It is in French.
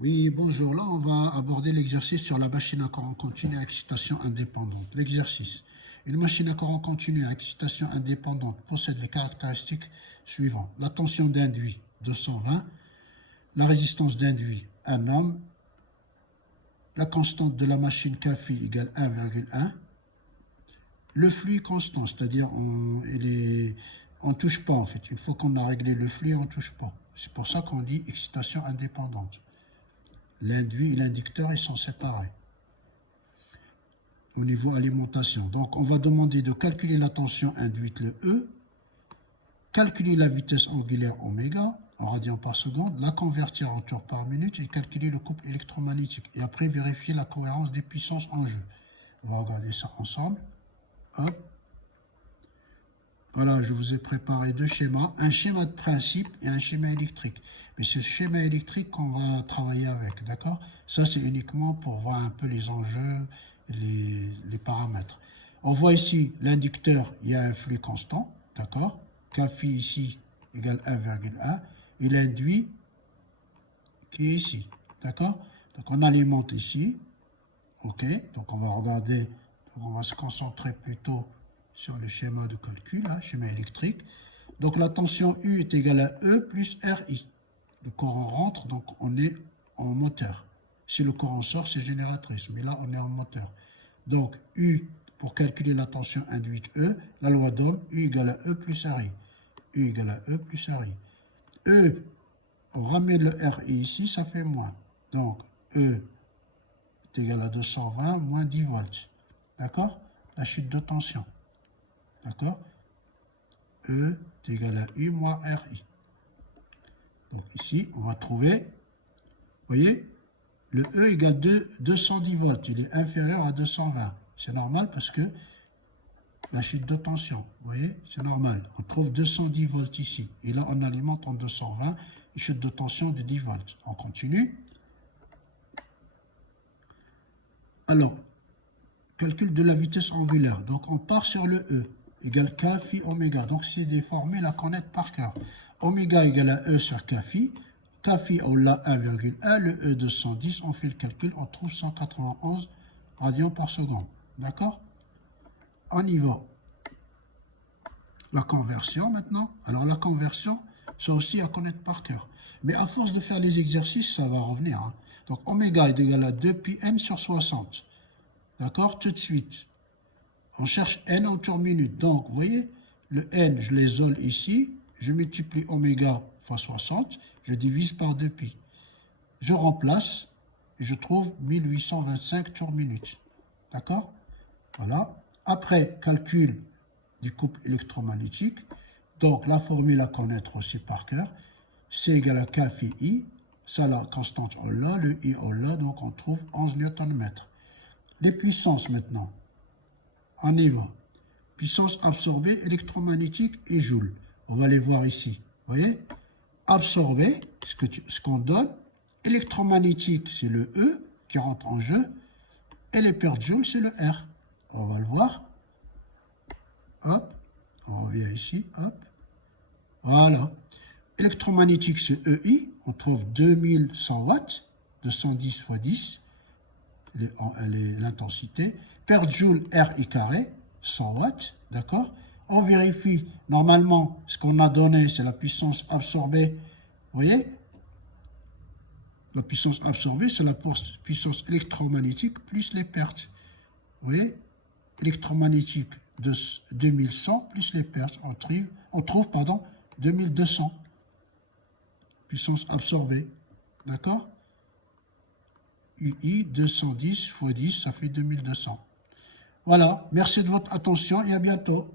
Oui, bonjour. Là, on va aborder l'exercice sur la machine à courant continu à excitation indépendante. L'exercice. Une machine à courant continu à excitation indépendante possède les caractéristiques suivantes. La tension d'induit 220, la résistance d'induit 1 ohm, la constante de la machine Kφ égale 1,1, le flux constant, c'est-à-dire on ne touche pas en fait. Une fois qu'on a réglé le flux, on ne touche pas. C'est pour ça qu'on dit excitation indépendante. L'induit et l'inducteur, ils sont séparés au niveau alimentation. Donc, on va demander de calculer la tension induite, le E, calculer la vitesse angulaire oméga en radians par seconde, la convertir en tours par minute et calculer le couple électromagnétique. Et après, vérifier la cohérence des puissances en jeu. On va regarder ça ensemble. Hop. Voilà, je vous ai préparé deux schémas, un schéma de principe et un schéma électrique. Mais c'est ce schéma électrique qu'on va travailler avec, d'accord? Ça, c'est uniquement pour voir un peu les enjeux, les paramètres. On voit ici l'inducteur, il y a un flux constant, d'accord? Kφ ici égale 1,1 et l'induit qui est ici, d'accord? Donc on alimente ici, ok? Donc on va regarder, on va se concentrer plutôt sur le schéma de calcul, hein, schéma électrique. Donc la tension U est égale à E plus RI. Le courant rentre, donc on est en moteur. Si le courant sort, c'est génératrice, mais là on est en moteur. Donc U, pour calculer la tension induite E, la loi d'Ohm, U égale à E plus RI. U égale à E plus RI. E, on ramène le RI ici, ça fait moins. Donc E est égal à 220 moins 10 volts. D'accord? La chute de tension. D'accord? E est égal à U moins RI. Donc ici, on va trouver, vous voyez, le E égale 210 volts. Il est inférieur à 220. C'est normal parce que la chute de tension, vous voyez, c'est normal. On trouve 210 volts ici. Et là, on alimente en 220, une chute de tension de 10 volts. On continue. Alors, calcul de la vitesse angulaire. Donc, on part sur le E égale Kφ oméga. Donc, c'est des formules à connaître par cœur. Oméga égale à E sur Kφ. Kφ, on l'a 1,1. Le E 210, on fait le calcul, on trouve 191 radians par seconde. D'accord? On y va. La conversion maintenant. Alors, la conversion, c'est aussi à connaître par cœur. Mais à force de faire les exercices, ça va revenir. Hein. Donc, oméga est égal à 2πn sur 60. D'accord? Tout de suite. On cherche n en tours minute. Donc, vous voyez, le n, je l'isole ici. Je multiplie oméga fois 60. Je divise par 2π. Je remplace et je trouve 1825 tours minute. D'accord? Voilà. Après, calcul du couple électromagnétique. Donc, la formule à connaître aussi par cœur. C égale à Kφi. Ça, la constante, on l'a. Le I, on l'a. Donc, on trouve 11 Nm. Les puissances maintenant. On y va. Puissance absorbée, électromagnétique et joule. On va les voir ici. Vous voyez? Absorbée, ce qu'on donne. Électromagnétique, c'est le E qui rentre en jeu. Et les per joule, c'est le R. On va le voir. Hop. On revient ici. Hop. Voilà. Électromagnétique, c'est EI. On trouve 2100 watts. 210 fois 10. L'intensité. Per joule RI carré, 100 watts, d'accord? On vérifie, normalement, ce qu'on a donné, c'est la puissance absorbée, vous voyez? La puissance absorbée, c'est la puissance électromagnétique plus les pertes. Vous voyez? Électromagnétique de 2100 plus les pertes. On trouve 2200. Puissance absorbée, d'accord? UI 210 x 10, ça fait 2200. Voilà, merci de votre attention et à bientôt.